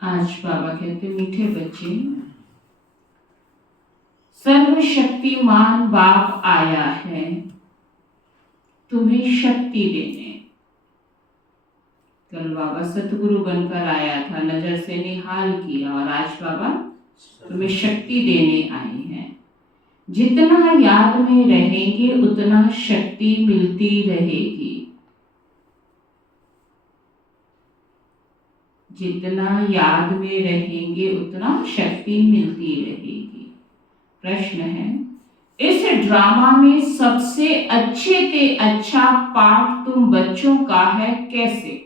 आज बाबा कहते मीठे बच्चे, सर्वशक्तिमान बाप आया है तुम्हें शक्ति देने। कल बाबा सतगुरु बनकर आया था, नजर से निहाल किया, और आज बाबा तुम्हें शक्ति देने आए हैं। जितना याद में रहेंगे उतना शक्ति मिलती रहेगी। जितना याद में रहेंगे उतना शक्ति मिलती रहेगी। प्रश्न है, इस ड्रामा में सबसे अच्छे से अच्छा पार्ट तुम बच्चों का है, कैसे?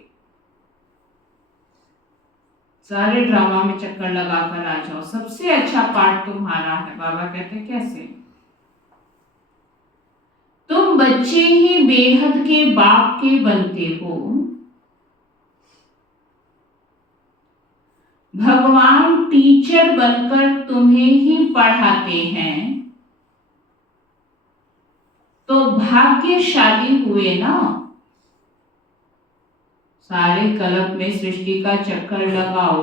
सारे ड्रामा में चक्कर लगाकर आ जाओ, सबसे अच्छा पार्ट तुम्हारा है। बाबा कहते कैसे? तुम बच्चे ही बेहद के बाप के बनते हो। भगवान टीचर बनकर तुम्हें ही पढ़ाते हैं, तो भाग्यशाली हुए ना। सारे कल्प में सृष्टि का चक्कर लगाओ,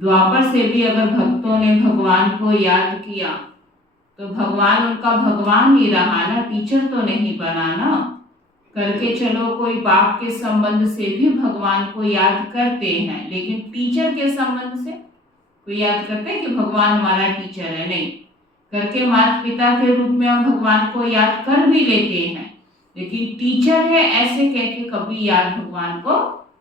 द्वापर से भी अगर भक्तों ने भगवान को याद किया तो भगवान उनका भगवान ही रहा ना, टीचर तो नहीं बना ना। करके चलो, कोई बाप के संबंध से भी भगवान को याद करते हैं, लेकिन टीचर के संबंध से कोई याद करते हैं कि भगवान हमारा टीचर है? नहीं। करके माता पिता के रूप में हम भगवान को याद कर भी लेते हैं, लेकिन टीचर है ऐसे कह के कभी याद भगवान को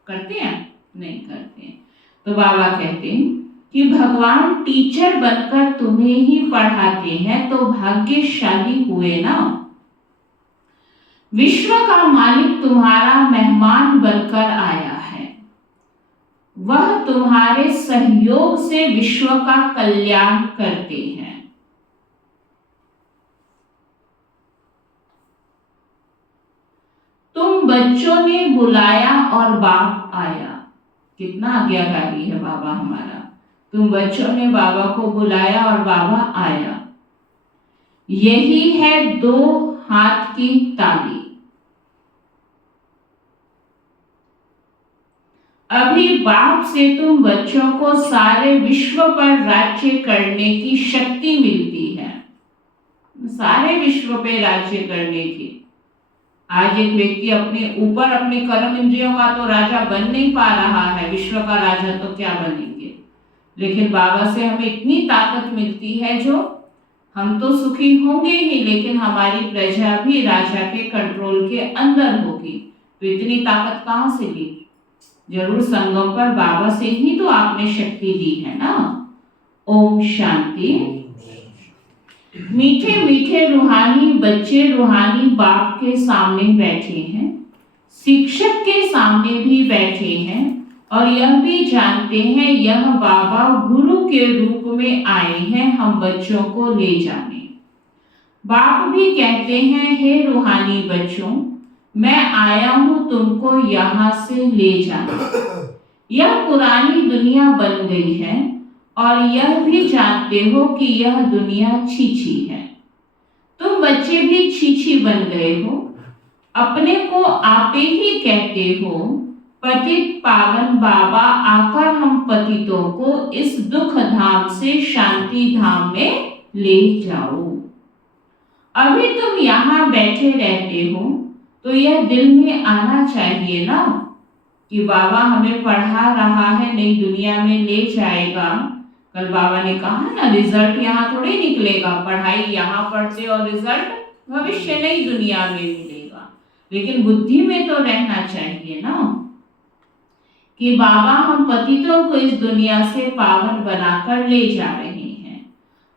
करते हैं? नहीं करते हैं। तो बाबा कहते हैं कि भगवान टीचर बनकर तुम्हें ही पढ़ाते हैं, तो भाग्यशाली हुए ना। विश्व का मालिक तुम्हारा मेहमान बनकर आया है, वह तुम्हारे सहयोग से विश्व का कल्याण करते हैं। तुम बच्चों ने बुलाया और बाप आया। कितना आज्ञाकारी है बाबा हमारा। तुम बच्चों ने बाबा को बुलाया और बाबा आया। यही है दो हाथ की ताली। अभी बाप से तुम बच्चों को सारे विश्व पर राज्य करने की शक्ति मिलती है, सारे विश्व पे राज्य करने की। आज एक व्यक्ति अपने ऊपर अपने कर्म इंद्रियों का तो राजा बन नहीं पा रहा है, विश्व का राजा तो क्या बनेंगे, लेकिन बाबा से हमें इतनी ताकत मिलती है जो हम तो सुखी होंगे ही, लेकिन हमारी प्रजा भी राजा के कंट्रोल के अंदर होगी। तो इतनी ताकत कहाँ से ली? जरूर संगम पर बाबा से ही तो आपने शक्ति ली है ना। ओम शांति। मीठे मीठे रूहानी बच्चे रूहानी बाप के सामने बैठे हैं, शिक्षक के सामने भी बैठे हैं और यह भी जानते हैं यह बाबा गुरु के रूप में आए हैं हम बच्चों को ले जाने। बाप भी कहते हैं हे रूहानी बच्चों, मैं आया हूं तुमको यहाँ से ले जाने। यह पुरानी दुनिया बन गई है और यह भी जानते हो कि यह दुनिया छीछी है। तुम बच्चे भी छीछी बन गए हो, अपने को आपे ही कहते हो पतित पावन बाबा, आकर हम पतितों को इस दुख धाम से शांति धाम में ले जाओ। अभी तुम यहाँ बैठे रहते हो तो यह दिल में आना चाहिए ना कि बाबा हमें पढ़ा रहा है, नई दुनिया में ले जाएगा। कल बाबा ने कहा ना, रिजल्ट यहाँ थोड़े निकलेगा, पढ़ाई यहाँ पढ़ते और रिजल्ट भविष्य नई दुनिया में मिलेगा। लेकिन बुद्धि में तो रहना चाहिए ना कि बाबा हम पतितों को इस दुनिया से पावन बनाकर ले जा रहे हैं।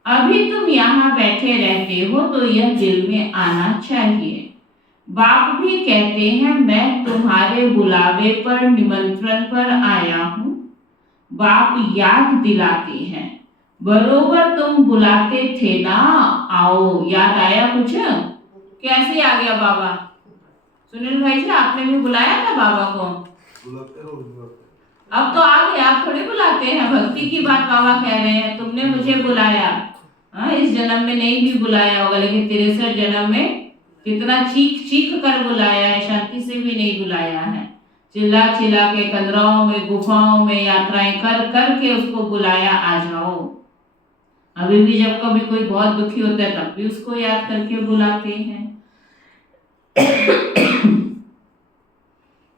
अभी तुम यहाँ बैठे रहते हो तो यह दिल में आना चाहिए। बाप भी कहते हैं मैं तुम्हारे बुलावे पर निमंत्रण पर आया हूँ। बाप याद दिलाते हैं बरोबर तुम बुलाते थे ना, आओ। याद आया कुछ? कैसे आ गया बाबा? सुनील भाई जी आपने भी बुलाया था बाबा को? अब तो आ गए, आप थोड़ी बुलाते हैं। भक्ति की बात बाबा कह रहे हैं, तुमने मुझे बुलाया। इस जन्म में नहीं भी बुलाया होगा, लेकिन 63 जन्म में कितना चीख चीख कर बुलाया है, शांति से भी नहीं बुलाया है। चिल्ला चिल्ला के कंदराओं में गुफाओं में यात्राएं कर कर के उसको बुलाया, आ जाओ। अभी भी जब कभी कोई बहुत दुखी होता है तब भी उसको याद करके बुलाते हैं।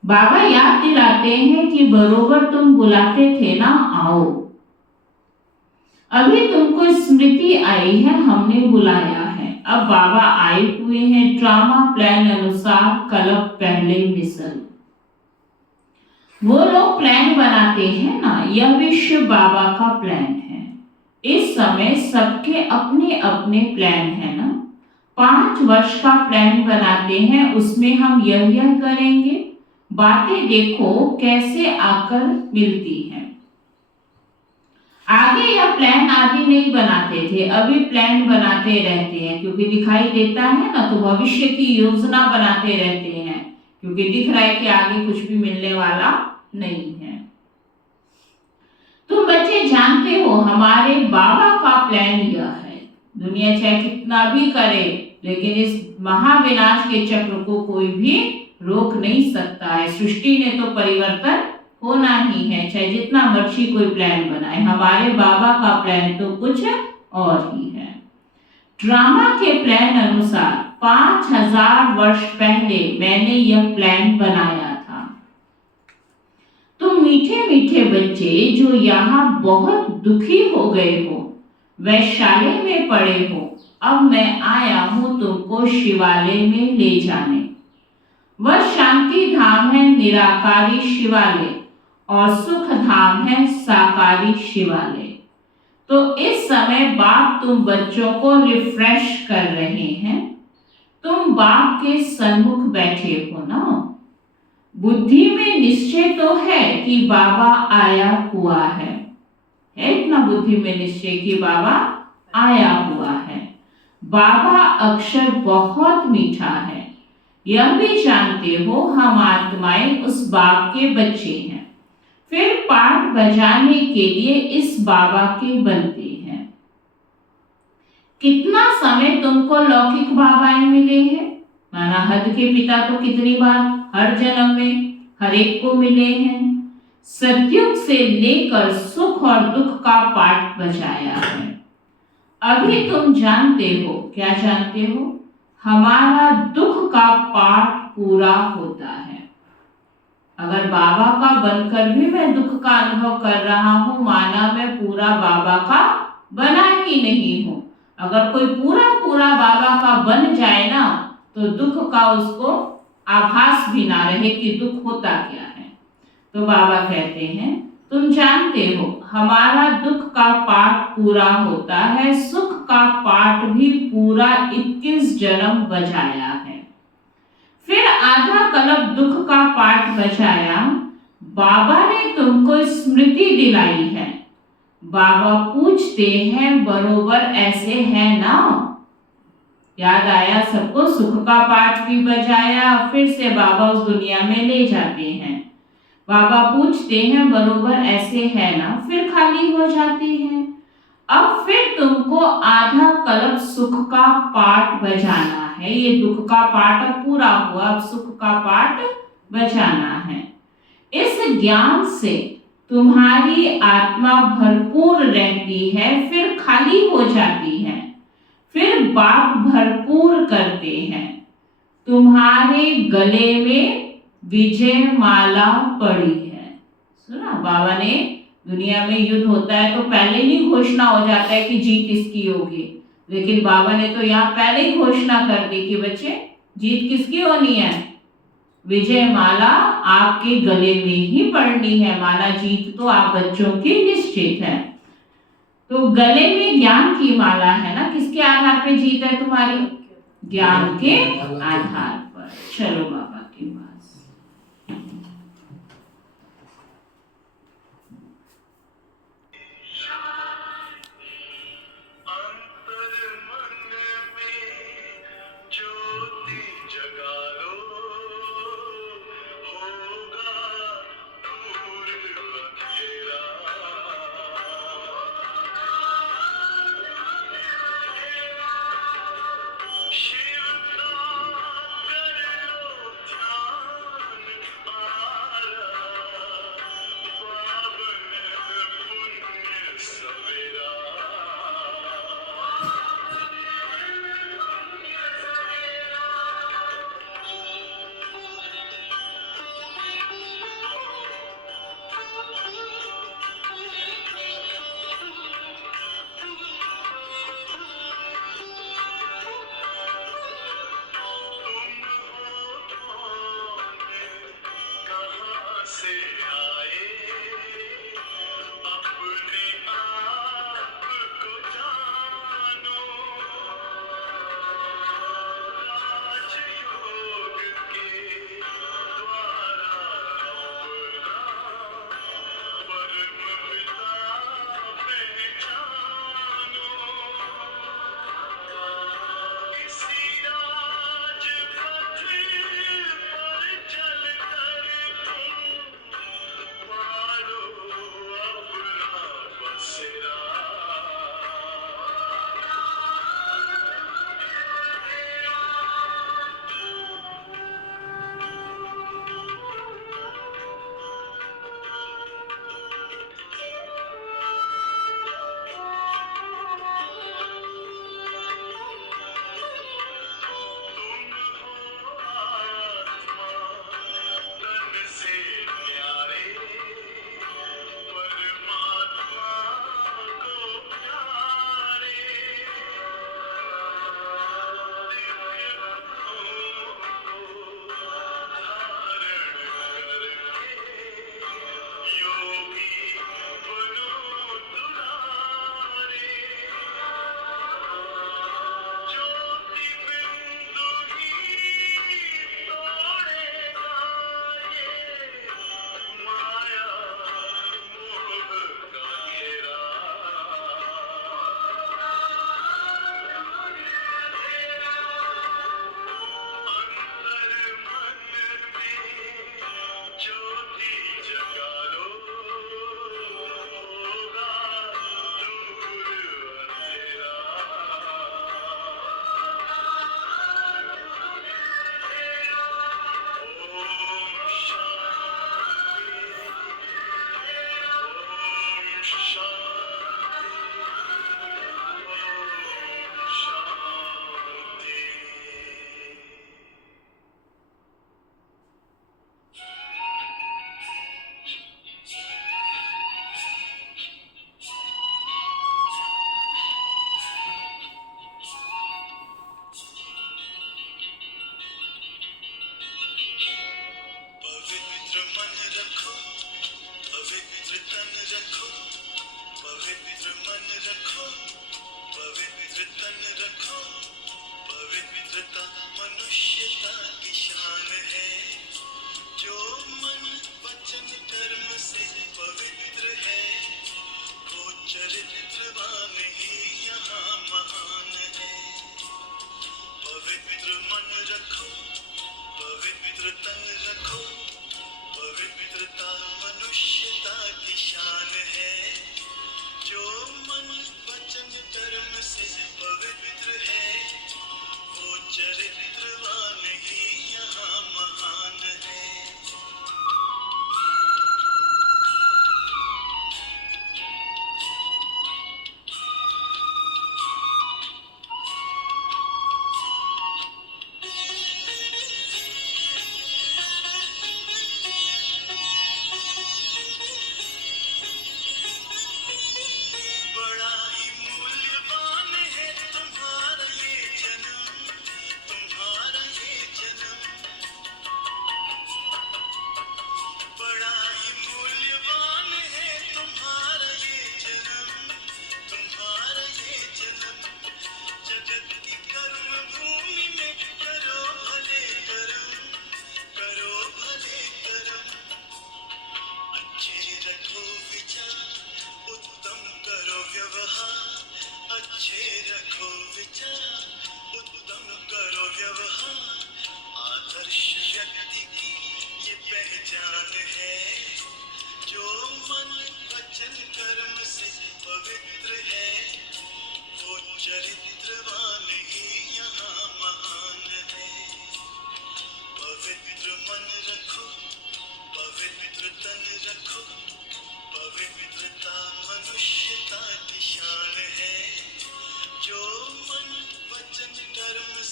बाबा याद दिलाते हैं कि बरोबर तुम बुलाते थे ना, आओ। अभी तुमको स्मृति आई है, हमने बुलाया है। अब बाबा आए हुए हैं ड्रामा प्लान अनुसार, कलप पहले मिसल। वो लोग प्लान बनाते हैं ना, यह विश्व बाबा का प्लान है। इस समय सबके अपने अपने प्लान है ना। 5 वर्ष का प्लान बनाते हैं, उसमें हम यह करेंगे, बातें देखो कैसे आकर मिलती हैं। आगे यह प्लान आदि नहीं बनाते थे, अभी प्लान बनाते रहते हैं क्योंकि दिखाई देता है ना, तो भविष्य की योजना बनाते रहते हैं क्योंकि दिख रहा है कि आगे कुछ भी मिलने वाला नहीं है। तुम बच्चे जानते हो हमारे बाबा का प्लान यह है, दुनिया चाहे कितना भी करे लेकिन इस महाविनाश के चक्र को कोई भी रोक नहीं सकता है। सृष्टि ने तो परिवर्तन होना ही है, चाहे जितना मर्जी कोई प्लान बनाए। हमारे बाबा का प्लान तो कुछ और ही है। ड्रामा के प्लान अनुसार 5000 वर्ष पहले मैंने यह प्लान बनाया था। तुम मीठे मीठे बच्चे जो यहाँ बहुत दुखी हो गए हो, वैशाली में पड़े हो, अब मैं आया हूँ तुमको शिवालय में ले जाने। वह शांति धाम है निराकारी शिवालय और सुख धाम है साकारी शिवालय। तो इस समय बाप तुम बच्चों को रिफ्रेश कर रहे हैं। तुम बाप के सन्मुख बैठे हो ना। बुद्धि में निश्चय तो है कि बाबा आया हुआ है इतना बुद्धि में निश्चय कि बाबा आया हुआ है। बाबा अक्षर बहुत मीठा है, यह भी जानते हो हम आत्माएं उस बाप के बच्चे हैं। फिर पाठ बजाने के लिए इस बाबा के बनते हैं। कितना समय तुमको लौकिक बाबाएं मिले हैं? माना हद के पिता तो कितनी बार हर जन्म में हर एक को मिले हैं। सतयुग से लेकर सुख और दुख का पाठ बचाया है। अभी तुम जानते हो, क्या जानते हो? हमारा दुख का पाठ पूरा होता है। अगर बाबा का बनकर भी मैं दुख का अनुभव कर रहा हूं, माना मैं पूरा बाबा का बना ही नहीं हूं। अगर कोई पूरा पूरा बाबा का बन जाए ना, तो दुख का उसको आभास भी ना रहे कि दुख होता क्या है। तो बाबा कहते हैं, तुम जानते हो हमारा दुख का पाठ पूरा होता है, सुख का पाठ भी पूरा 21 जन्म बजाया है। फिर आधा कल्प दुख का पाठ बचाया। बाबा ने तुमको स्मृति दिलाई है। बाबा पूछते हैं, बरोबर ऐसे है ना? याद आया सबको? सुख का पाठ भी बजाया, फिर से बाबा उस दुनिया में ले जाते हैं। बाबा पूछते हैं, बरोबर ऐसे है ना? फिर खाली हो जाती है। अब फिर तुमको आधा कल्प सुख का पाठ बजाना है। ये दुख का पाठ अब पूरा हुआ, अब सुख का पाठ बजाना है। इस ज्ञान से तुम्हारी आत्मा भरपूर रहती है, फिर खाली हो जाती है। फिर बाप भरपूर करते हैं। तुम्हारे गले में विजय माला पड़ी है। सुना? बाबा ने, दुनिया में युद्ध होता है तो पहले ही घोषणा हो जाता है कि जीत किसकी होगी, लेकिन बाबा ने तो यहाँ पहले ही घोषणा कर दी कि बच्चे जीत किसकी होनी है? विजय माला आपके गले में ही पड़नी है। माना जीत तो आप बच्चों की निश्चित है। तो गले में ज्ञान की माला है ना, किसके आधार पे जीत है तुम्हारी? ज्ञान के आधार पर। चलो बाबा के पास।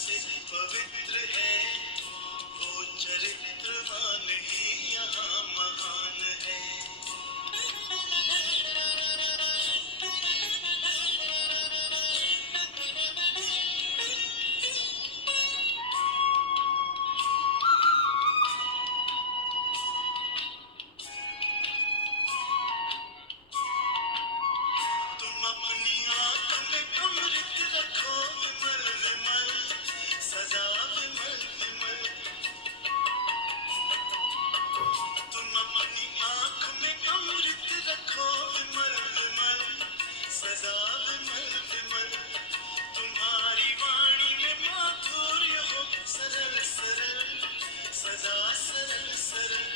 से पवित्र है, वो चरित्रवान ही यहाँ महान है। तुम अपनी आंख में अमृत रखो विमल विमल, सदा विमल विमल। तुम अपनी आंख में अमृत रखो विमल विमल, सदा विमल विमल। तुम्हारी वाणी में माधुर्य हो सरल सरल, सदा सरल सरल।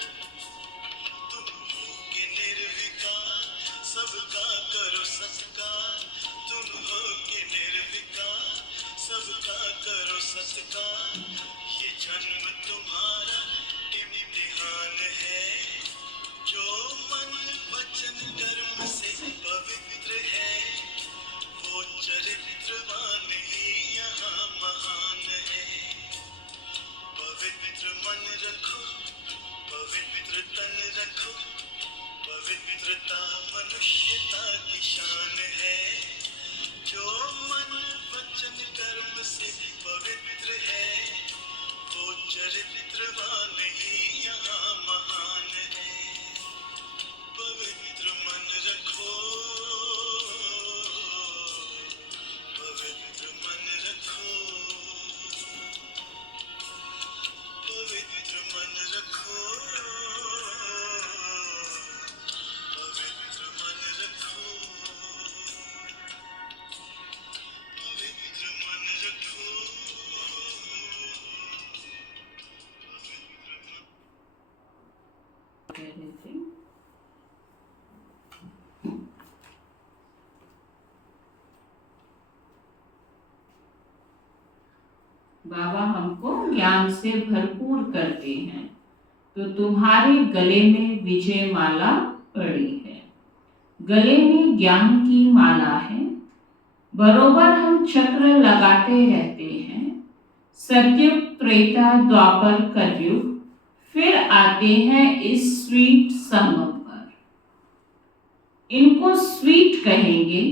तुम हो के निर्विकार, सबका करो सत्कार। तुम हो के निर्विकार, सबका करो सत्कार। ये जन्म तुम्हारा इम्तिहान है, जो मन वचन कर्म से पवित्र है, वो चरित्रवान ही यहाँ महान है। पवित्र मन रखो, पवित्र तन रखो, पवित्रता मनुष्यता की शान है, जो मन वचन कर्म से पवित्र है, वो चरित्रवान ही यहाँ महान है। पवित्र मन रखो, पवित्र मन रखो, पवित्र मन रखो, पवित्र मन रखो, पवित्र मन रखो, कहते बाबा हमको ज्ञान से भरपूर करते हैं, तो तुम्हारे गले में विजय माला पड़ी है। गले में ज्ञान की माला है, बरोबर हम चक्र लगाते रहते हैं। सतयुग त्रेता द्वापर कलयुग, फिर आते हैं इस स्वीट संगम पर। इनको स्वीट कहेंगे,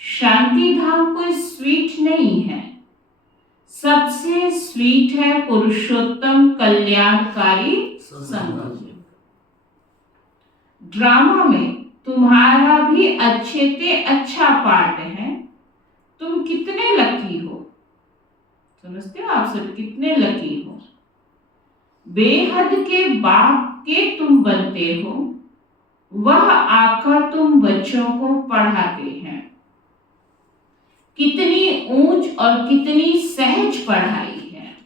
शांति धाम कोई स्वीट नहीं है। सबसे स्वीट है पुरुषोत्तम कल्याणकारी संगम। ड्रामा में तुम्हारा भी अच्छे से अच्छा पार्ट है। तुम कितने लकी हो, समझते हो आप सब कितने लकी हो। बेहद के बाप के तुम बनते हो, वह आकर तुम बच्चों को पढ़ाते हैं। कितनी ऊंच और कितनी सहज पढ़ाई है।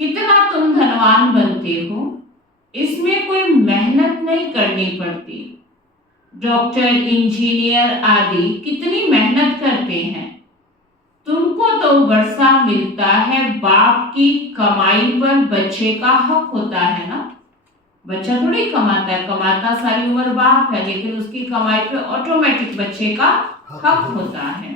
कितना तुम धनवान बनते हो, इसमें कोई मेहनत नहीं करनी पड़ती। डॉक्टर, इंजीनियर आदि कितनी मेहनत करते हैं। तुमको तो वर्षा मिलता है, बाप की कमाई पर बच्चे का हक होता है ना। बच्चा थोड़ी कमाता है, कमाता सारी उम्र बाप है, लेकिन उसकी कमाई पे ऑटोमेटिक बच्चे का हक होता है।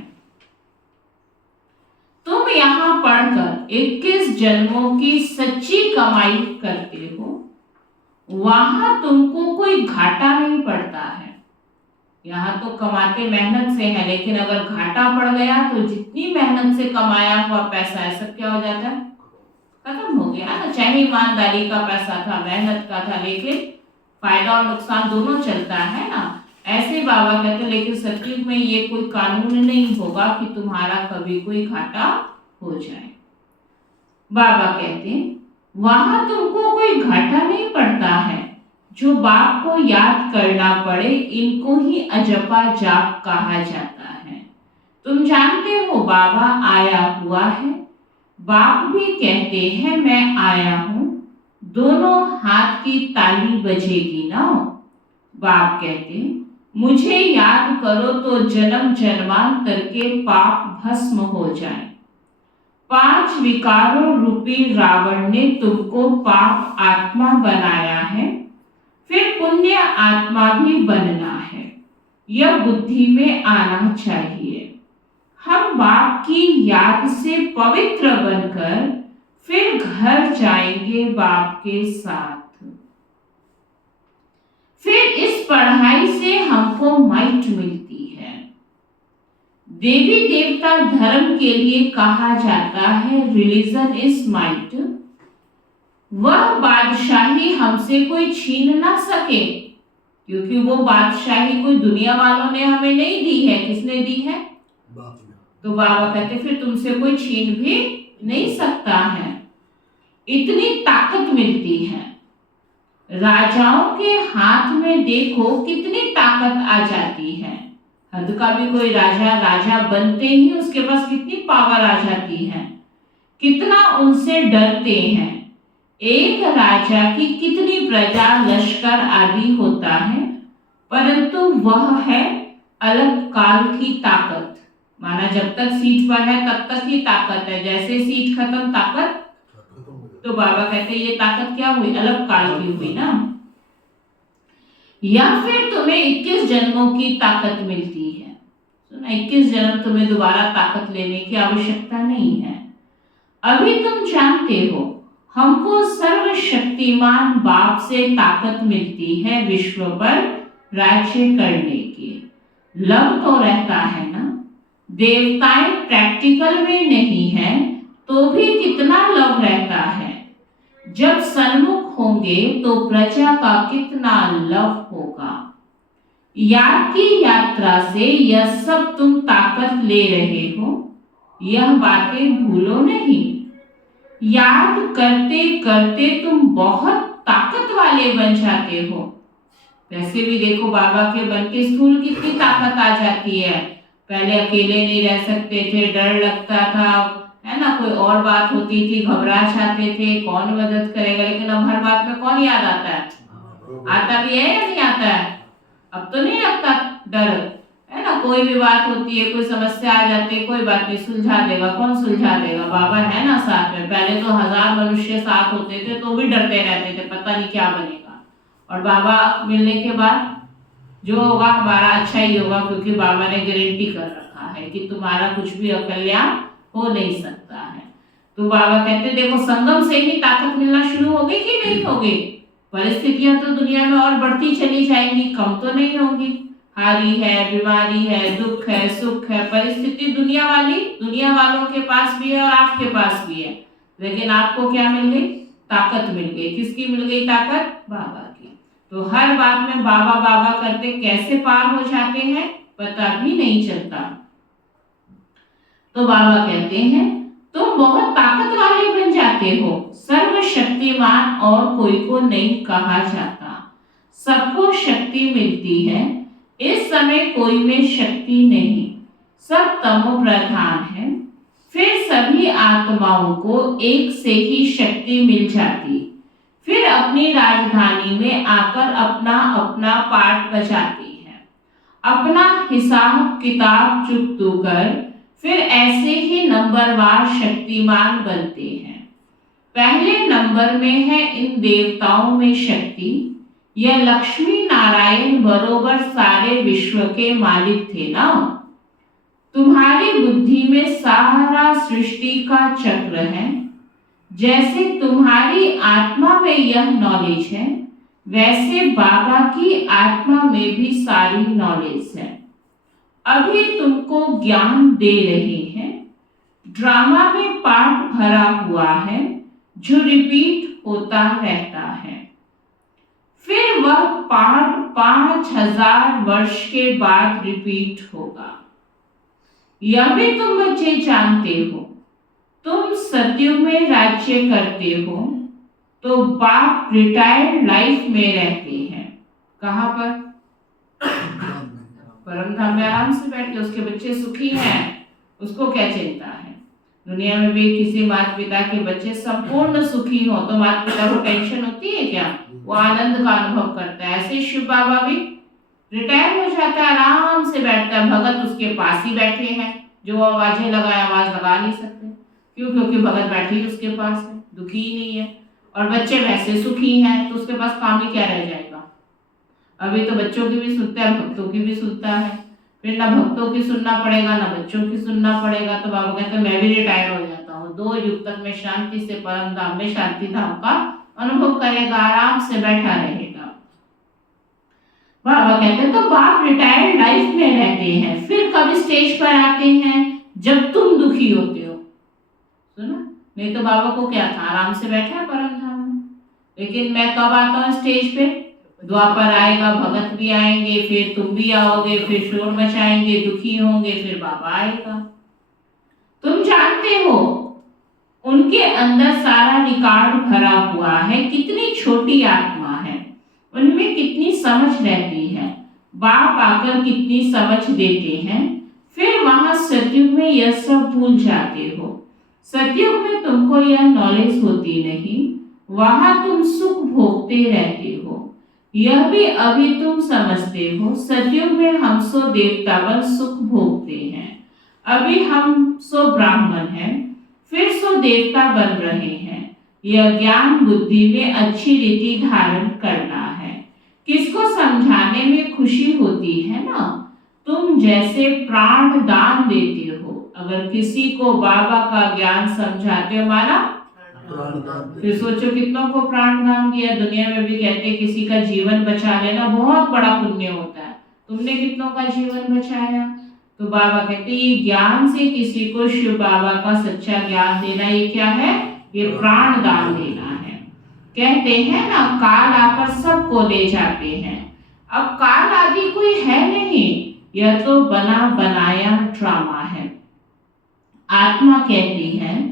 तुम यहाँ पढ़कर 21 जन्मों की सच्ची कमाई करते हो, वहां तुमको कोई घाटा नहीं पड़ता है। यहाँ तो कमाते मेहनत से है, लेकिन अगर घाटा पड़ गया तो जितनी मेहनत से कमाया हुआ पैसा है सब क्या हो जाता है, खत्म हो गया ना। चाहे ईमानदारी का पैसा था, मेहनत का था, लेकिन फायदा और नुकसान दोनों चलता है ना। ऐसे बाबा कहते, लेकिन सतयुग में ये कोई कानून नहीं होगा कि तुम्हारा कभी कोई घाटा हो जाए। बाबा कहते वहां तुमको कोई घाटा नहीं पड़ता है। जो बाप को याद करना पड़े, इनको ही अजपा जाप कहा जाता है। तुम जानते हो बाबा आया हुआ है। बाप भी कहते हैं मैं आया हूं, दोनों हाथ की ताली बजेगी ना। बाप कहते मुझे याद करो तो जन्म जन्मांतर के पाप भस्म हो जाए। 5 विकारों रूपी रावण ने तुमको पाप आत्मा बनाया है, फिर पुण्य आत्मा भी बनना है। यह बुद्धि में आना चाहिए। हम बाप की याद से पवित्र बनकर फिर घर जाएंगे बाप के साथ। फिर इस पढ़ाई से हमको माइट मिलती है। देवी देवता धर्म के लिए कहा जाता है रिलीजन इज माइट। वह बादशाही हमसे कोई छीन ना सके, क्योंकि वो बादशाही कोई दुनिया वालों ने हमें नहीं दी है। किसने दी है? तो बाबा कहते फिर तुमसे कोई छीन भी नहीं सकता है। इतनी ताकत मिलती है। राजाओं के हाथ में देखो कितनी ताकत आ जाती है। हद का भी कोई राजा बनते ही उसके पास कितनी पावर आ जाती है, कितना उनसे डरते हैं। एक राजा की कितनी प्रजा, लश्कर आदि होता है, परंतु वह है अलग काल की ताकत। माना जब तक सीट पर है तब तक ही ताकत है, जैसे सीट खत्म ताकत। तो बाबा कहते हैं ये ताकत क्या हुई? अलग काल की हुई ना। या फिर तुम्हें 21 जन्मों की ताकत मिलती है। सुना, 21 जन्म तुम्हें दोबारा ताकत लेने की आवश्यकता नहीं है। अभी तुम जानते हो हमको सर्वशक्तिमान बाप से ताकत मिलती है विश्व पर राज्य करने की। लव तो रहता है ना। देवताएं प्रैक्टिकल में नहीं है तो भी कितना लव रहता है। जब सन्मुख होंगे तो प्रजा का कितना लव होगा। याद की यात्रा से यह सब तुम ताकत ले रहे हो, यह बातें भूलो नहीं। याद करते करते तुम बहुत ताकत वाले बन जाते हो। वैसे भी देखो बाबा के बन के स्थूल कितनी ताकत आ जाती है। पहले अकेले नहीं रह सकते थे, डर लगता था, है ना, कोई और बात होती थी, घबरा जाते थे, कौन मदद करेगा। लेकिन अब हर बात में कौन याद आता है? आता भी है या नहीं आता है? अब तो नहीं लगता डर, है ना। कोई भी बात होती है, कोई समस्या आ जाती है, कोई बात नहीं, सुलझा देगा। कौन सुलझा देगा? बाबा है ना साथ में। पहले तो 1000 मनुष्य साथ होते थे तो भी डरते रहते थे, पता नहीं क्या बनेगा। और बाबा मिलने के बाद जो होगा हमारा अच्छा ही होगा, क्योंकि बाबा ने गारंटी कर रखा है कि तुम्हारा कुछ भी अकल्याण हो नहीं सकता है। तो बाबा कहते देखो संगम से ही ताकत मिलना शुरू होगी कि नहीं होगी। परिस्थितियां तो दुनिया में और बढ़ती चली जाएंगी, कम तो नहीं होगी। हारी है, बीमारी है, दुख है, सुख है, परिस्थिति दुनिया वालों के पास भी है और आपके पास भी है। लेकिन आपको क्या मिल गई? ताकत मिल गई। किसकी मिल गई ताकत? बाबा की। तो हर बात में बाबा बाबा करते कैसे पार हो जाते हैं पता भी नहीं चलता। तो बाबा कहते हैं तुम बहुत ताकत वाले बन जाते हो। सर्वशक्तिमान और कोई को नहीं कहा जाता, सबको शक्ति मिलती है। इस समय कोई में शक्ति नहीं, सब तमो प्रधान है। फिर सभी आत्माओं को एक से ही शक्ति मिल जाती, फिर अपनी राजधानी में आकर अपना अपना पाठ बजाती है, अपना हिसाब किताब चुकतो कर फिर ऐसे ही नंबरवार शक्तिमान बनते हैं। पहले नंबर में है इन देवताओं में शक्ति। यह लक्ष्मी नारायण बरोबर सारे विश्व के मालिक थे ना। तुम्हारी बुद्धि में सारा सृष्टि का चक्र है। जैसे तुम्हारी आत्मा में यह नॉलेज है, वैसे बाबा की आत्मा में भी सारी नॉलेज है। अभी तुमको ज्ञान दे रहे हैं। ड्रामा में पार्ट भरा हुआ है जो रिपीट होता रहता है। फिर वह पार्ट 5000 वर्ष के बाद रिपीट होगा। यह भी तुम बच्चे जानते हो। तुम सतयुग में राज्य करते हो तो बाप रिटायर्ड लाइफ में रहते हैं। कहाँ पर? परम धाम में आराम से बैठ के उसके बच्चे सुखी हैं, उसको क्या चिंता है। दुनिया में भी किसी माता पिता के बच्चे संपूर्ण सुखी हो तो माता पिता को टेंशन होती है क्या? वो आनंद का अनुभव करता है। ऐसे शिव बाबा भी रिटायर हो जाता है, आराम से बैठता है। भगत उसके पास ही बैठे हैं, जो आवाजें लगाए आवाज लगा नहीं सकते। क्यों? क्योंकि भगत बैठे ही उसके पास है, दुखी ही नहीं है। और बच्चे वैसे सुखी हैं तो उसके पास काम ही क्या रह जाएगा। अभी तो बच्चों की भी सुनता है, भक्तों की भी सुनता है। फिर ना भक्तों की सुनना पड़ेगा ना बच्चों की सुनना पड़ेगा। तो बाबा कहते मैं भी रिटायर हो जाता हूँ, 2 युग तक मैं शांति से परम धाम में शांति धाम का अनुभव करेगा, आराम से बैठा रहेगा। बाबा कहते तो बाप रिटायर्ड लाइफ में रहते हैं, फिर कब स्टेज पर आते हैं जब तुम दुखी होते हो। सुना, नहीं तो बाबा को क्या था, आराम से बैठा है परम धाम में। लेकिन मैं कब आता हूँ स्टेज पे, द्वापर आएगा, भगत भी आएंगे, फिर तुम भी आओगे, फिर शोर मचाएंगे, दुखी होंगे, फिर बाबा आएगा। तुम जानते हो उनके अंदर सारा रिकॉर्ड भरा हुआ है, कितनी छोटी आत्मा है, उनमें कितनी समझ रहती है। बाप आकर कितनी समझ देते हैं, फिर वहां सतयुग में यह सब भूल जाते हो। सतयुग में तुमको यह नॉलेज होती नहीं, वहां तुम सुख भोगते रहते हो, यह भी अभी तुम समझते हो। सतयुग में हम सो देवता बन सुख भोगते हैं, अभी हम सो ब्राह्मण हैं, फिर सो देवता बन रहे हैं। यह ज्ञान बुद्धि में अच्छी रीति धारण करना है। किसको समझाने में खुशी होती है ना, तुम जैसे प्राण दान देते हो, अगर किसी को बाबा का ज्ञान समझाते हो, माना फिर सोचो कितनों को प्राण दान दिया। दुनिया में भी कहते हैं किसी का जीवन बचा लेना बहुत बड़ा पुण्य होता है, तुमने कितनों का जीवन बचाया। तो बाबा कहते ये ज्ञान से किसी को शिव बाबा का सच्चा ज्ञान देना, ये क्या है, ये प्राण दान देना है। कहते हैं ना काल आकर सबको ले जाते हैं, अब काल आदि कोई है नहीं, यह तो बना बनाया ड्रामा है। आत्मा कहती है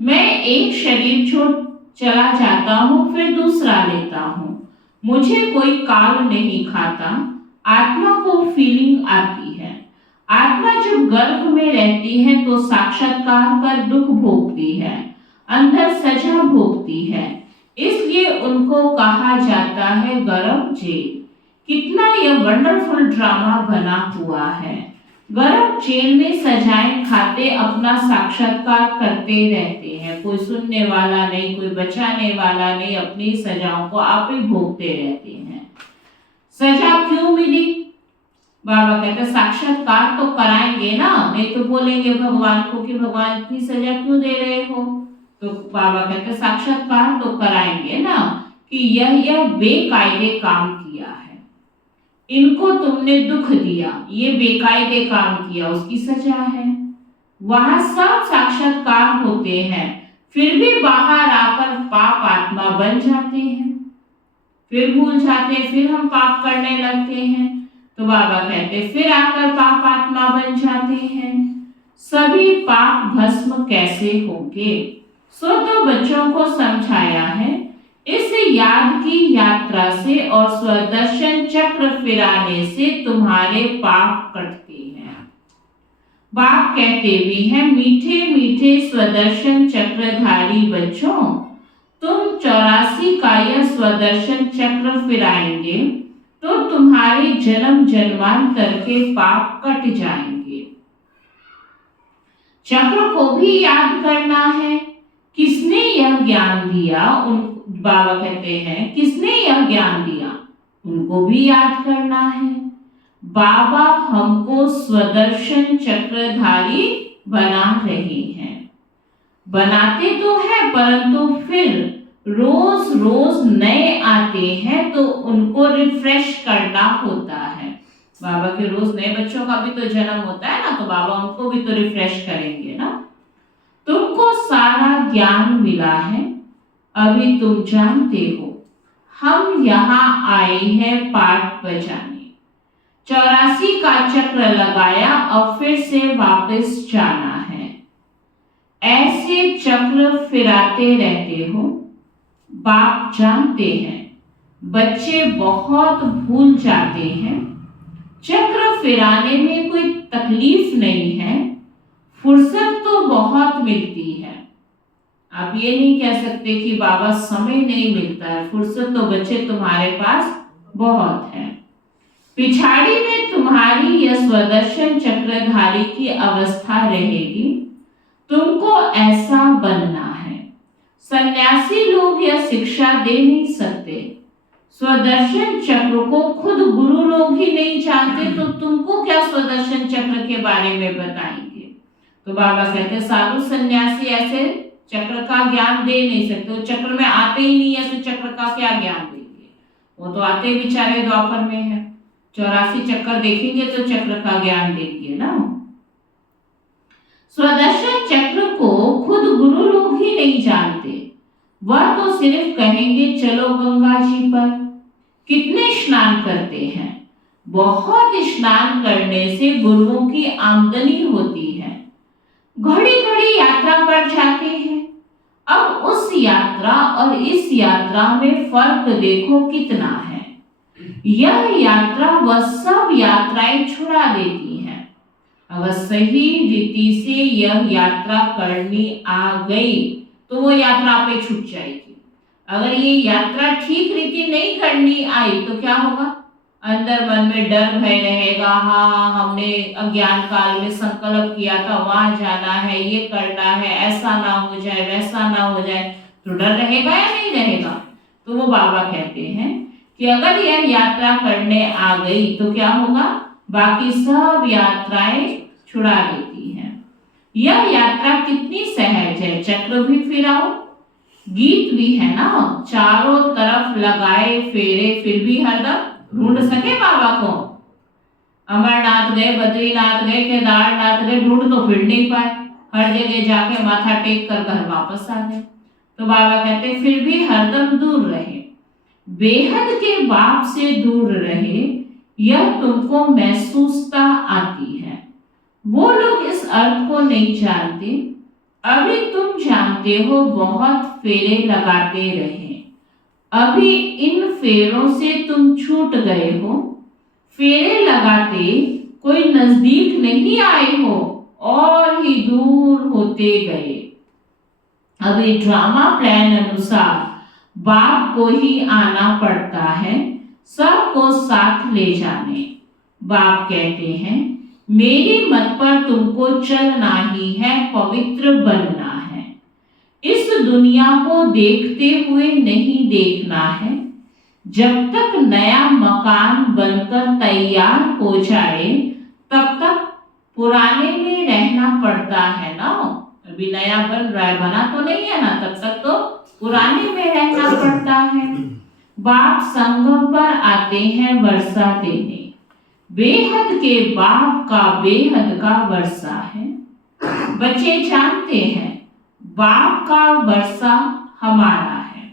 मैं एक शरीर छोड़ चला जाता हूँ, फिर दूसरा लेता हूँ, मुझे कोई काल नहीं खाता। आत्मा को फीलिंग आती है। आत्मा जब गर्भ में रहती है तो साक्षात्कार कर दुख भोगती है, अंदर सजा भोगती है, इसलिए उनको कहा जाता है गर्भ जेल। कितना यह वंडरफुल ड्रामा बना हुआ है। गर्भ जेल में सजाएं खाते अपना साक्षात्कार करते रहते हैं, कोई सुनने वाला नहीं, कोई बचाने वाला नहीं, अपनी सजाओं को आप ही भोगते रहते हैं। सजा क्यों मिली, बाबा कहते साक्षात्कार तो कराएंगे ना, नहीं तो बोलेंगे भगवान को कि भगवान इतनी सजा क्यों दे रहे हो। तो बाबा कहते साक्षात्कार तो कराएंगे ना कि यह बेकायदे काम किया है, इनको तुमने दुख दिया, ये बेकायदे काम किया, उसकी सजा है। वहां सब साक्षात्कार होते हैं, फिर भी बाहर आकर पाप आत्मा बन जाते हैं, फिर भूल जाते हैं, फिर हम पाप करने लगते हैं। तो बाबा कहते फिर आकर पाप आत्मा बन जाते हैं। सभी पाप भस्म कैसे होंगे, सो तो बच्चों को समझाया है। इस याद की यात्रा से और स्वदर्शन चक्र फिराने से तुम्हारे पाप कटते हैं। बाप कहते भी हैं मीठे मीठे स्वदर्शन चक्रधारी बच्चों, तुम 84 का यह स्वदर्शन चक्र फिराएंगे तो तुम्हारे जन्म जन्मांतर के पाप कट जाएंगे। चक्र को भी याद करना है। किसने यह ज्ञान दिया, बाबा कहते हैं किसने यह ज्ञान दिया, उनको भी याद करना है। बाबा हमको स्वदर्शन चक्रधारी बना रहे हैं, बनाते तो है परंतु फिर रोज रोज नए आते हैं तो उनको रिफ्रेश करना होता है। बाबा के रोज नए बच्चों का भी तो जन्म होता है ना, तो बाबा उनको भी तो रिफ्रेश करेंगे ना। तुमको सारा ज्ञान मिला है, अभी तुम जानते हो हम यहाँ आए हैं पाठ बजाने। 84 का चक्र लगाया और फिर से वापस जाना है। ऐसे चक्र फिराते रहते हो। बाप जानते हैं बच्चे बहुत भूल जाते हैं। चक्र फिराने में कोई तकलीफ नहीं है, फुर्सत तो बहुत मिलती है। आप ये नहीं कह सकते कि बाबा समय नहीं मिलता है, फुर्सत तो बच्चे तुम्हारे पास बहुत है। पिछाड़ी में तुम्हारी यह स्वदर्शन चक्रधारी की अवस्था रहेगी, तुमको ऐसा बनना है। सन्यासी लोग यह शिक्षा दे नहीं सकते, स्वदर्शन चक्र को खुद गुरु लोग ही नहीं जानते तो तुमको क्या स्वदर्शन चक्र के बारे में बताएंगे। तो बाबा कहते साधु सन्यासी ऐसे चक्र का ज्ञान दे नहीं सकते, वो चक्र में आते ही नहीं है तो चक्र का क्या ज्ञान देंगे। वो तो आते बेचारे द्वापर में है, 84 चक्कर देखेंगे तो चक्र का ज्ञान देंगे ना। स्वदर्शन चक्र को खुद गुरु लोग ही नहीं जानते, वह तो सिर्फ कहेंगे चलो गंगा जी पर। कितने स्नान करते हैं, बहुत स्नान करने से गुरुओं की आमदनी होती है, घड़ी घड़ी यात्रा पर जाते हैं। अब उस यात्रा और इस यात्रा में फर्क देखो कितना है। यह यात्रा वह सब यात्राएं छुड़ा देती है। अगर सही रीति से यह यात्रा करनी आ गई तो वो यात्रा पे छूट जाएगी। अगर ये यात्रा ठीक रीति नहीं करनी आई तो क्या होगा, अंदर मन में डर भय रहेगा। हाँ हमने अज्ञान काल में संकल्प किया था वहां जाना है, ये करना है, ऐसा ना हो जाए वैसा ना हो जाए, तो डर रहेगा या नहीं रहेगा। तो वो बाबा कहते हैं कि अगर यह यात्रा करने आ गई तो क्या होगा, बाकी सब यात्राएं छुड़ा देती हैं। यह यात्रा कितनी सहज है, चक्र भी फिराओ, गीत भी है ना, चारों तरफ लगाए फेरे फिर भी हरदम ढूंढ सके बाबा को। अमरनाथ गए, बद्रीनाथ गए, केदारनाथ गए, ढूंढ तो फिर नहीं पाए, हर जगह जाके माथा टेक कर घर वापस आ गए। तो बाबा कहते फिर भी हरदम दूर रहे, बेहद के बाप से दूर रहे, यह तुमको महसूसता आती है। वो लोग इस अर्थ को नहीं जानते, अभी तुम जानते हो बहुत फेरे लगाते रहे, अभी इन फेरों से तुम छूट गए हो। फेरे लगाते कोई नजदीक नहीं आए हो और ही दूर होते गए। अभी ड्रामा प्लान अनुसार बाप को ही आना पड़ता है, सबको साथ ले जाने। बाप कहते हैं मेरी मत पर तुमको चलना ही है, पवित्र बनना है। इस दुनिया को देखते हुए नहीं देखना है। जब तक नया मकान बनकर तैयार हो जाए तब तक पुराने में रहना पड़ता है ना। अभी नया बन रहा है, बना तो नहीं है ना, तब तक तो पुराने में रहना पड़ता है। बाप संगम पर आते हैं वर्षा देने, बेहद के बाप का बेहद का वर्षा है। बच्चे जानते हैं बाप का वर्षा हमारा है,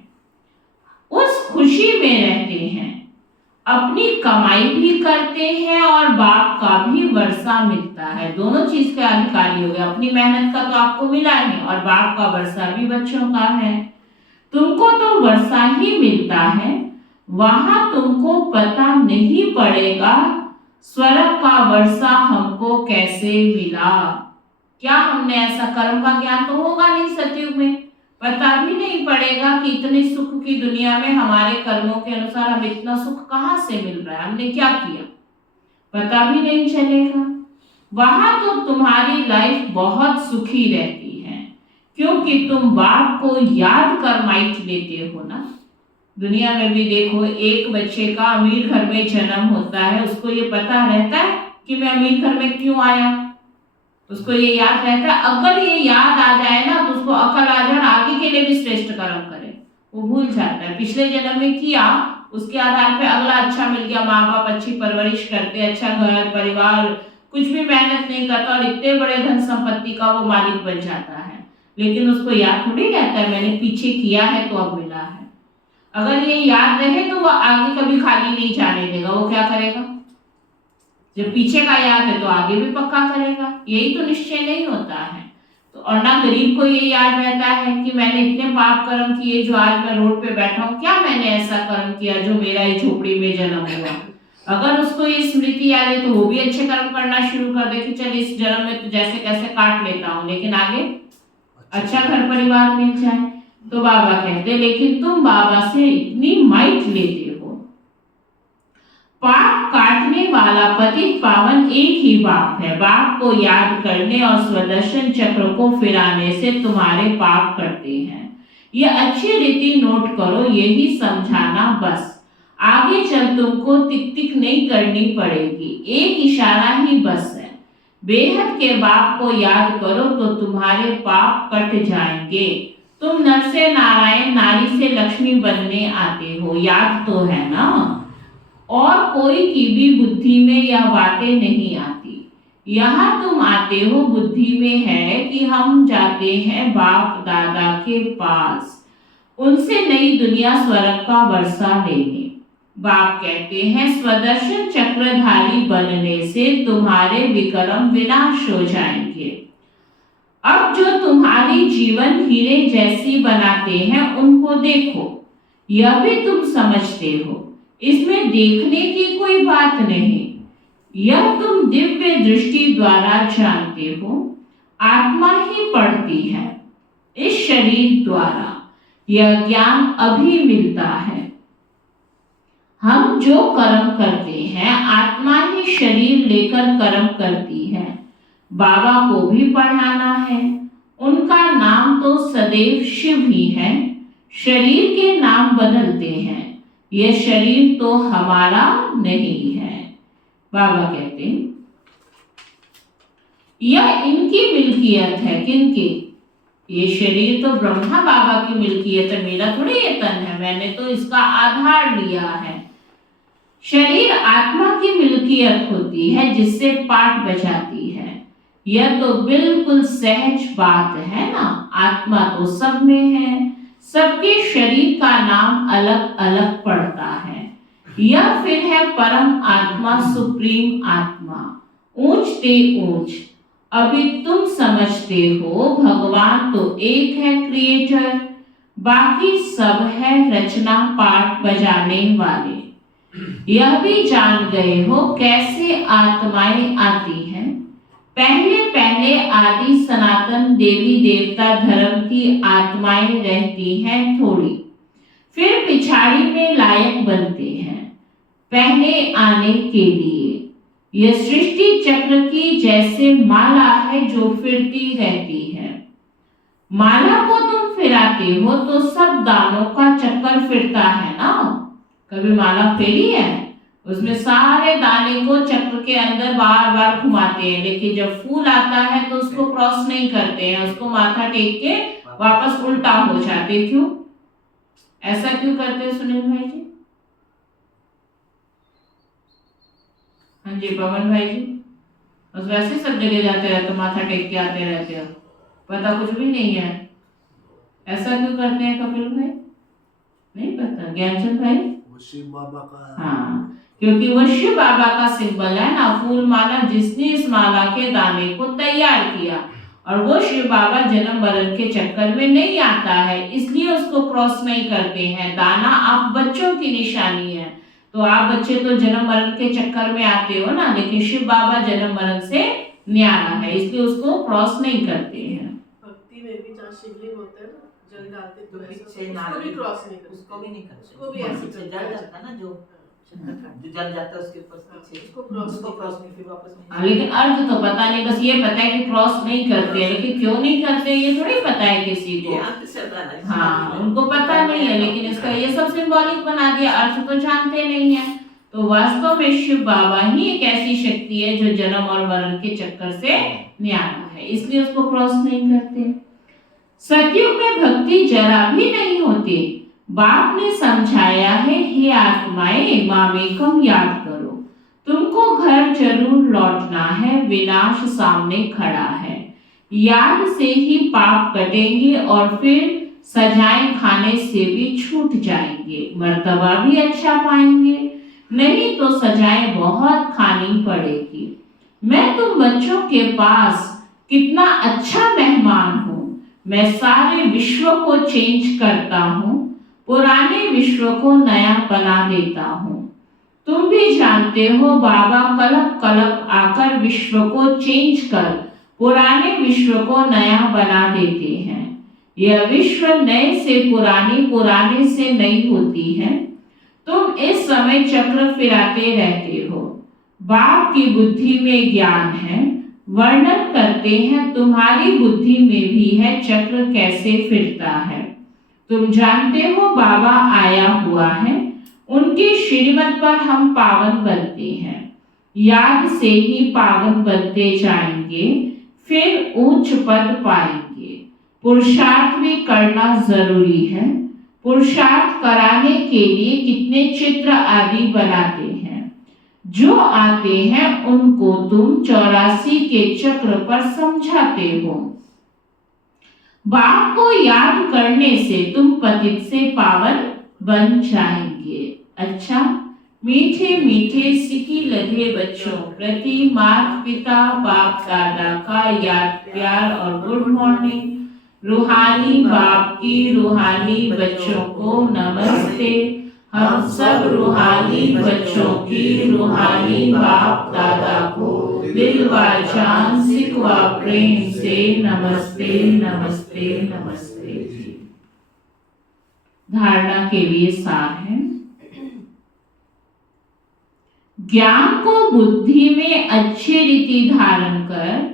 उस खुशी में रहते हैं, अपनी कमाई भी करते हैं और बाप का भी वर्षा मिलता है। दोनों चीज के अधिकारी हो गए, अपनी मेहनत का तो आपको मिला है और बाप का वर्षा भी बच्चों का है। तुमको तो वर्षा ही मिलता है, वहां तुमको पता नहीं पड़ेगा स्वर्ग का वर्षा हमको कैसे मिला। क्या हमने ऐसा कर्म का ज्ञान तो होगा नहीं सतयुग में, पता भी नहीं पड़ेगा कि इतने सुख की दुनिया में हमारे कर्मों के अनुसार हमें इतना सुख कहाँ से मिल रहा है, हमने क्या किया, पता भी नहीं चलेगा। वहां तो तुम्हारी लाइफ बहुत सुखी रहती है, क्योंकि तुम बाप को याद कर माइट लेते हो ना। दुनिया में भी देखो, एक बच्चे का अमीर घर में जन्म होता है, उसको ये पता रहता है कि मैं अमीर घर में क्यों आया, उसको ये याद रहता है। अगर ये याद आ जाए ना तो उसको अकल आ जाए, आगे के लिए भी श्रेष्ठ कर्म करे। वो भूल जाता है पिछले जन्म में किया, उसके आधार पे अगला अच्छा मिल गया, माँ बाप अच्छी परवरिश करते, अच्छा घर परिवार, कुछ भी मेहनत नहीं करता और इतने बड़े धन संपत्ति का वो मालिक बन जाता है। लेकिन उसको याद थोड़ी रहता है मैंने पीछे किया है तो अब मिला है। अगर ये याद रहे तो वो आगे कभी खाली नहीं जाने देगा। वो क्या करेगा, जब पीछे का याद है तो आगे भी पक्का करेगा। यही तो निश्चय नहीं होता है। तो और ना गरीब को ये याद रहता है कि मैंने इतने पाप कर्म किए जो आज मैं रोड पे बैठा हूँ, क्या मैंने ऐसा कर्म किया जो मेरा ये झोपड़ी में जन्म हुआ। अगर उसको ये स्मृति याद है तो वो भी अच्छे कर्म करना शुरू कर दे कि चल इस जन्म में तो जैसे कैसे काट लेता हूँ, लेकिन आगे अच्छा घर परिवार मिल जाए। तो बाबा कहते लेकिन तुम बाबा से इतनी माइट लेते हो। पाप काटने वाला पतित पावन एक ही बाप है। बाप को याद करने और स्वदर्शन चक्र को फिराने से तुम्हारे पाप कटते हैं। ये अच्छी रीति नोट करो, यही समझाना बस। आगे चल तुमको टिक टिक नहीं करनी पड़ेगी, एक इशारा ही बस है। बेहद के बाप को याद करो तो तुम्हारे पाप कट जाएंगे। तुम नर से नारायण, नारी से लक्ष्मी बनने आते हो, याद तो है ना? और कोई की भी बुद्धि में यह बातें नहीं आती। यहाँ तुम आते हो बुद्धि में है कि हम जाते हैं बाप दादा के पास, उनसे नई दुनिया स्वर्ग का वर्षा लेने। बाप कहते हैं स्वदर्शन चक्रधारी बनने से तुम्हारे विक्रम विनाश हो जाएंगे। अब जो तुम्हारी जीवन हीरे जैसी बनाते हैं उनको देखो, यह भी तुम समझते हो, इसमें देखने की कोई बात नहीं। यह तुम दिव्य दृष्टि द्वारा जानते हो, आत्मा ही पढ़ती है इस शरीर द्वारा, यह ज्ञान अभी मिलता है। हम जो कर्म करते हैं आत्मा ही शरीर लेकर कर्म करती है। बाबा को भी पढ़ाना है, उनका नाम तो सदैव शिव ही है। शरीर के नाम बदलते हैं, यह शरीर तो हमारा नहीं है। बाबा कहते हैं यह इनकी मिल्कियत है। किनकी? ये शरीर तो ब्रह्मा बाबा की मिल्कियत है, मेरा थोड़ी ये तन है, मैंने तो इसका आधार लिया है। शरीर आत्मा की मिल्कियत होती है जिससे पाठ बजाती है। यह तो बिल्कुल सहज बात है ना, आत्मा तो सब में है, सबके शरीर का नाम अलग अलग पड़ता है। यह फिर है परम आत्मा, सुप्रीम आत्मा, ऊंच ते ऊंच। अभी तुम समझते हो भगवान तो एक है क्रिएटर, बाकी सब है रचना पाठ बजाने वाले। यह भी जान गए हो कैसे आत्माएं आती हैं। पहले पहले आदि सनातन देवी देवता धर्म की आत्माएं रहती हैं थोड़ी, फिर पिछाड़ी में लायक बनते हैं पहले आने के लिए। यह सृष्टि चक्र की जैसे माला है जो फिरती रहती है। माला को तुम फिराते हो तो सब दानों का चक्कर फिरता है ना। कभी माला फेरी है? उसमें सारे दाने को चक्र के अंदर बार बार घुमाते हैं, लेकिन जब फूल आता है तो उसको क्रॉस नहीं करते हैं, उसको माथा टेक के वापस उल्टा हो जाते। क्यों ऐसा क्यों करते हैं सुनील भाई जी? हाँ जी पवन भाई जी, बस वैसे सब जगह जाते रहते, माथा टेक के आते रहते हो, पता कुछ भी नहीं है। ऐसा क्यों करते हैं कपिल भाई? नहीं पता? ज्ञानचंद भाई? वो शिव बाबा का, हाँ, क्योंकि वो शिव बाबा का सिंबल है ना, फूल माला। जिसने इस माला के दाने को तैयार किया, और वो शिव बाबा जन्म मरण के चक्कर में नहीं आता है, इसलिए उसको क्रॉस नहीं करते हैं। दाना आप बच्चों की निशानी है, तो आप बच्चे तो जन्म मरण के चक्कर में आते हो ना, लेकिन शिव बाबा जन्म मरण से न्यारा है, इसलिए उसको क्रॉस नहीं करते हैं। भक्ति में भी जहाँ शिवलिंग होते हैं ना, जल डालते तो तो ऐसा पीछे उसको भी क्रॉस नहीं करते, उसको भी नहीं करते, उसको भी ऐसे पीछे जल जाता है ना, जो जल जाता है उसके ऊपर पीछे उसको क्रॉस में फिर वापस हाँ, लेकिन अर्थ तो पता नहीं, बस ये पता है कि क्रॉस नहीं करते हैं, लेकिन क्यों नहीं करते ये थोड़ी पता है किसी को। हाँ, उनको पता नहीं है, लेकिन इसका ये सब सिंबॉलिक बना दिया, अर्थ तो जानते नहीं है। तो वास्तव में शिव बाबा ही एक ऐसी शक्ति है जो जन्म और मरण के चक्कर से न्यारा है, इसलिए उसको क्रॉस नहीं करते। सतयुग में भक्ति जरा भी नहीं होती। बाप ने समझाया है, हे आत्माएं मामेकम याद करो, तुमको घर जरूर लौटना है, विनाश सामने खड़ा है। याद से ही पाप कटेंगे और फिर सजाएं खाने से भी छूट जाएंगे, मर्तबा भी अच्छा पाएंगे, नहीं तो सजाएं बहुत खानी पड़ेगी। मैं तुम बच्चों के पास कितना अच्छा मेहमान हूँ। मैं सारे विश्व को चेंज करता हूँ, पुराने विश्व को नया बना देता हूँ। तुम भी जानते हो बाबा कलप कलप आकर विश्व को चेंज कर पुराने विश्व को नया बना देते हैं। यह विश्व नए से पुरानी, पुराने से नई होती है। तुम इस समय चक्र फिराते रहते हो। बाप की बुद्धि में ज्ञान है, वर्णन करते हैं तुम्हारी बुद्धि में भी है चक्र कैसे फिरता है। तुम जानते हो बाबा आया हुआ है, उनके श्रीमत पर हम पावन बनते हैं, याद से ही पावन बनते जाएंगे, फिर उच्च पद पाएंगे। पुरुषार्थ भी करना जरूरी है। पुरुषार्थ कराने के लिए कितने चित्र आदि बनाते हैं। जो आते हैं उनको तुम 84 के चक्र पर समझाते हो। बाप को याद करने से तुम पतित से पावन बन जाएंगे। अच्छा, मीठे मीठे सिकी लधे बच्चों प्रति माता पिता बाप दादा का याद प्यार और गुड मॉर्निंग। रूहानी बाप की रूहानी बच्चों को नमस्ते। हम सब रूहानी बच्चों की रूहानी बाप दादा को दिल व जान सिक व प्रेम से नमस्ते नमस्ते नमस्ते जी। धारणा के लिए सार है। ज्ञान को बुद्धि में अच्छी रीति धारण कर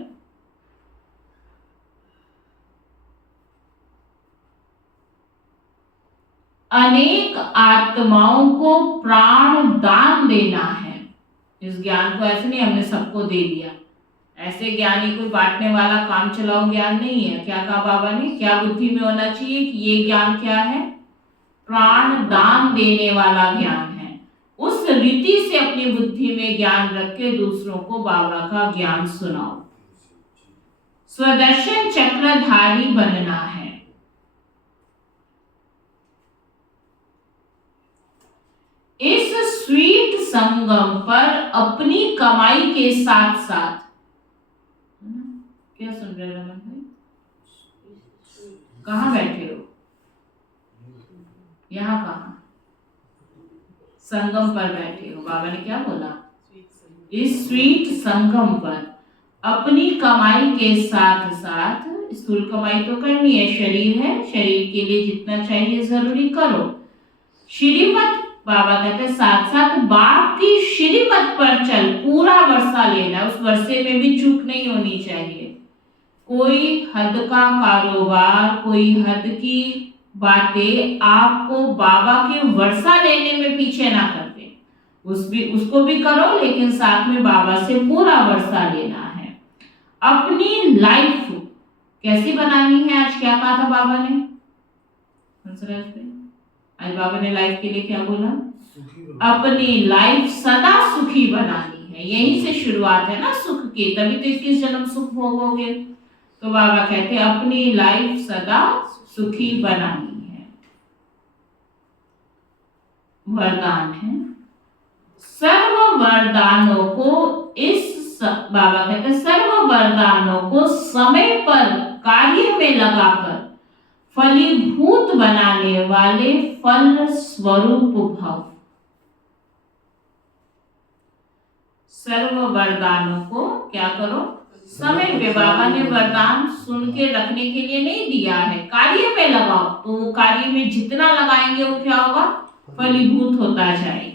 अनेक आत्माओं को प्राण दान देना है। इस ज्ञान को ऐसे नहीं हमने सबको दे दिया, ऐसे ज्ञानी कोई बांटने वाला काम चलाओ ज्ञान नहीं है। क्या कहा बाबा ने, क्या बुद्धि में होना चाहिए कि ये ज्ञान क्या है, प्राण दान देने वाला ज्ञान है। उस रीति से अपनी बुद्धि में ज्ञान रख के दूसरों को बाबा का ज्ञान सुनाओ। स्वदर्शन चक्रधारी बनना है। इस स्वीट संगम पर अपनी कमाई के साथ साथ, क्या सुन रहे रमन भाई, कहाँ बैठे हो, यहाँ कहाँ, संगम पर बैठे हो। बाबा ने क्या बोला, इस स्वीट संगम पर अपनी कमाई के साथ साथ, स्थूल कमाई तो करनी है, शरीर है, शरीर के लिए जितना चाहिए जरूरी करो। श्रीमत बाबा कहते साथ साथ बाप की श्रीमत पर चल, पूरा वर्षा लेना, उस वर्षे में भी चूक नहीं होनी चाहिए। कोई हद का कारोबार, कोई हद की बातें आपको बाबा के वर्षा लेने में पीछे ना कर दे। उसको भी करो, लेकिन साथ में बाबा से पूरा वर्षा लेना है। अपनी लाइफ कैसी बनानी है, आज क्या कहा था बाबा ने, हंसराज भाई, आज बाबा ने लाइफ के लिए क्या बोला, अपनी लाइफ सदा सुखी बनानी है। यहीं से शुरुआत है ना सुख की, तभी तो 21 जन्म सुख भोगोगे। तो बाबा कहते हैं अपनी लाइफ सदा सुखी बनानी है। वरदान है, सर्व वरदानों को बाबा कहते हैं सर्व वरदानों को समय पर कार्य में लगाकर फलीभूत बनाने वाले फल स्वरूप भव। सर्व वरदानों को क्या करो, समय पे। बाबा ने वरदान सुन के रखने के लिए नहीं दिया है, कार्य में लगाओ। तो वो कार्य में जितना लगाएंगे वो क्या होगा, फलीभूत होता जाएगा।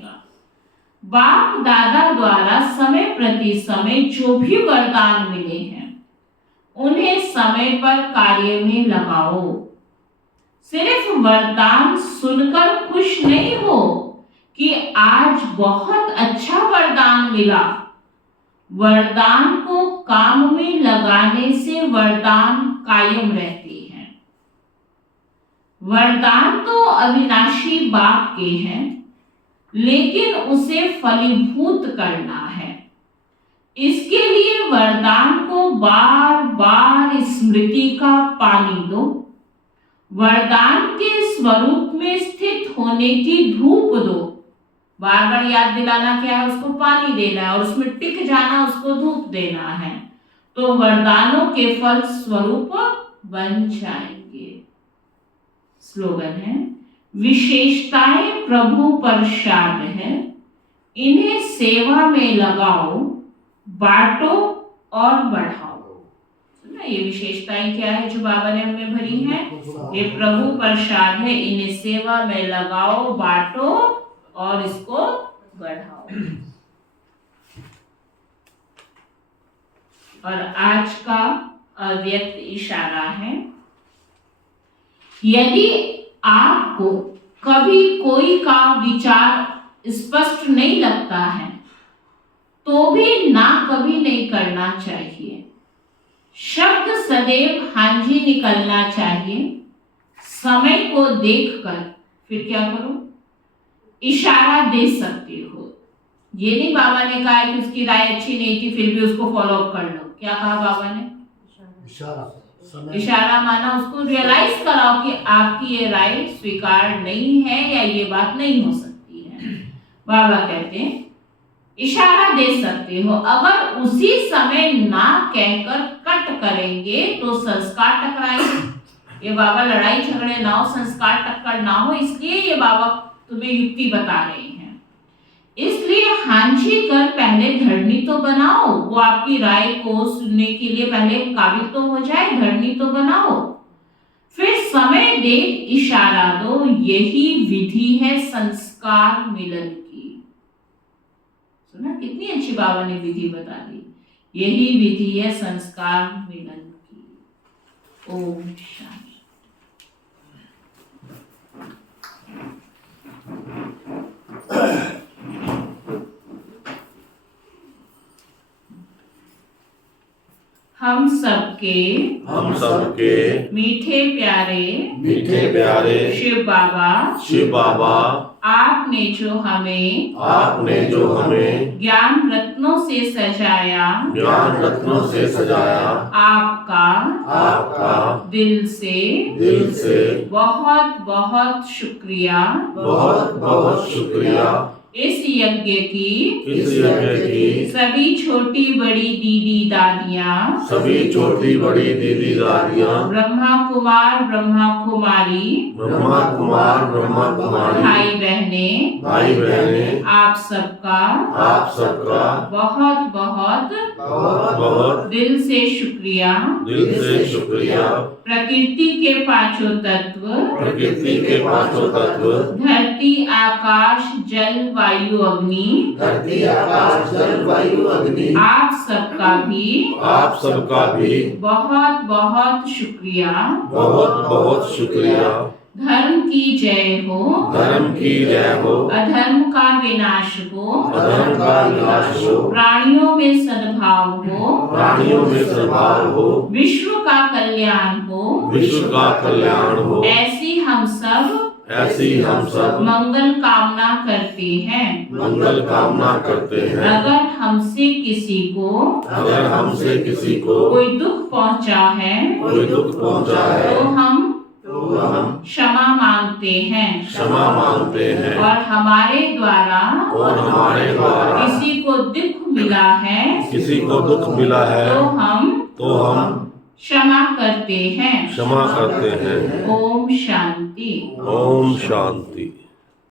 बाप दादा द्वारा समय प्रति समय जो भी वरदान मिले हैं उन्हें समय पर कार्य में लगाओ। सिर्फ वरदान सुनकर खुश नहीं हो कि आज बहुत अच्छा वरदान मिला। वरदान को काम में लगाने से वरदान कायम रहते हैं। वरदान तो अविनाशी बाप के हैं, लेकिन उसे फलीभूत करना है। इसके लिए वरदान को बार बार स्मृति का पानी दो। वरदान के स्वरूप में स्थित होने की धूप दो। बार बार याद दिलाना क्या है, उसको पानी देना है, और उसमें टिक जाना, उसको धूप देना है। तो वरदानों के फल स्वरूप बन जाएंगे। स्लोगन है, विशेषताएं प्रभु प्रसाद है, इन्हें सेवा में लगाओ, बांटो और बढ़ाओ। ये विशेषताएं क्या है जो बाबा ने हमें भरी हैं, ये प्रभु प्रसाद है, इन्हें सेवा में लगाओ, बांटो और इसको बढ़ाओ। और आज का अव्यक्त इशारा है, यदि आपको कभी कोई का विचार स्पष्ट नहीं लगता है तो भी ना कभी नहीं करना चाहिए। शब्द सदैव हाँ जी निकलना चाहिए। समय को देखकर फिर क्या करो, इशारा दे सकते हो। ये नहीं बाबा ने कहा कि उसकी राय अच्छी नहीं थी फिर भी उसको फॉलो अप कर लो। क्या कहा बाबा ने? इशारा माना उसको रियलाइज कराओ कि आपकी ये राय स्वीकार नहीं है या ये बात नहीं हो सकती है। बाबा कहते हैं इशारा दे सकते हो। अगर उसी समय ना कहकर कट करेंगे तो संस्कार टकराएंगे। ये बाबा लड़ाई झगड़े ना हो, संस्कार टक्कर ना हो, इसलिए ये बाबा तुम्हें युक्ति बता रहे हैं। इसलिए हांजी कर पहले धरनी तो बनाओ। वो आपकी राय को सुनने के लिए पहले काबिल तो हो जाए, धरनी तो बनाओ। फिर समय देख इशारा दो। यही विधि है संस्कार मिलन की। सुना कितनी अच्छी बाबा ने विधि बता दी। यही विधि है संस्कार मिलन की। ओम शांति। हम सबके मीठे प्यारे शिव बाबा आपने जो हमें ज्ञान रत्नों से सजाया आपका दिल से बहुत बहुत शुक्रिया। इस यज्ञ की सभी छोटी बड़ी दीदी दादियाँ ब्रह्मा कुमार ब्रह्मा कुमारी भाई बहने आप सबका बहुत बहुत दिल से शुक्रिया। प्रकृति के पांचों तत्व धरती आकाश जल वायु अग्नि आप सबका भी बहुत बहुत शुक्रिया। धर्म की जय हो अधर्म का विनाश हो प्राणियों में सद्भाव हो विश्व का कल्याण हो ऐसी हम सब मंगल कामना करते हैं। अगर हमसे किसी को कोई दुख पहुंचा है तो हम क्षमा मांगते हैं। और हमारे द्वारा किसी को दुख मिला है तो हम क्षमा करते हैं। क्षमा करते हैं। ओम शांति। ओम शांति।